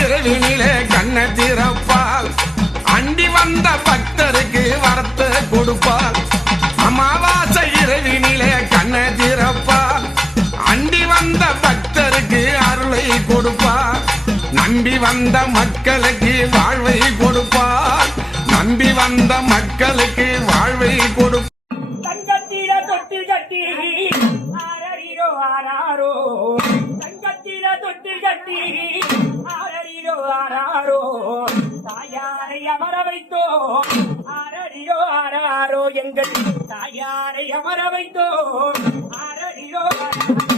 இரவினிலே கண்ண திறப்பால் அண்டி வந்த பக்தருக்கு வரத்தை கொடுப்பார் அமாவாசை இரவினிலே கண்ண திறப்பால் அண்டி வந்த பக்தருக்கு அருளை கொடுப்பார் நம்பி வந்த மக்களுக்கு வாழ்வை கொடுப்பார் நம்பி வந்த மக்களுக்கு வாழ்வை கொடுப்பார் தங்கத்தில தொட்டு கட்டி ஆரரிரோ ஆராரோ தங்கத்தில தொட்டு கட்டி ஆரரிரோ ஆராரோ தாயாரை அமர வைத்தோ ஆரரிரோ ஆராரோ எங்கள் தாயாரை அமர வைத்தோ ஆரரிரோ ஆராரோ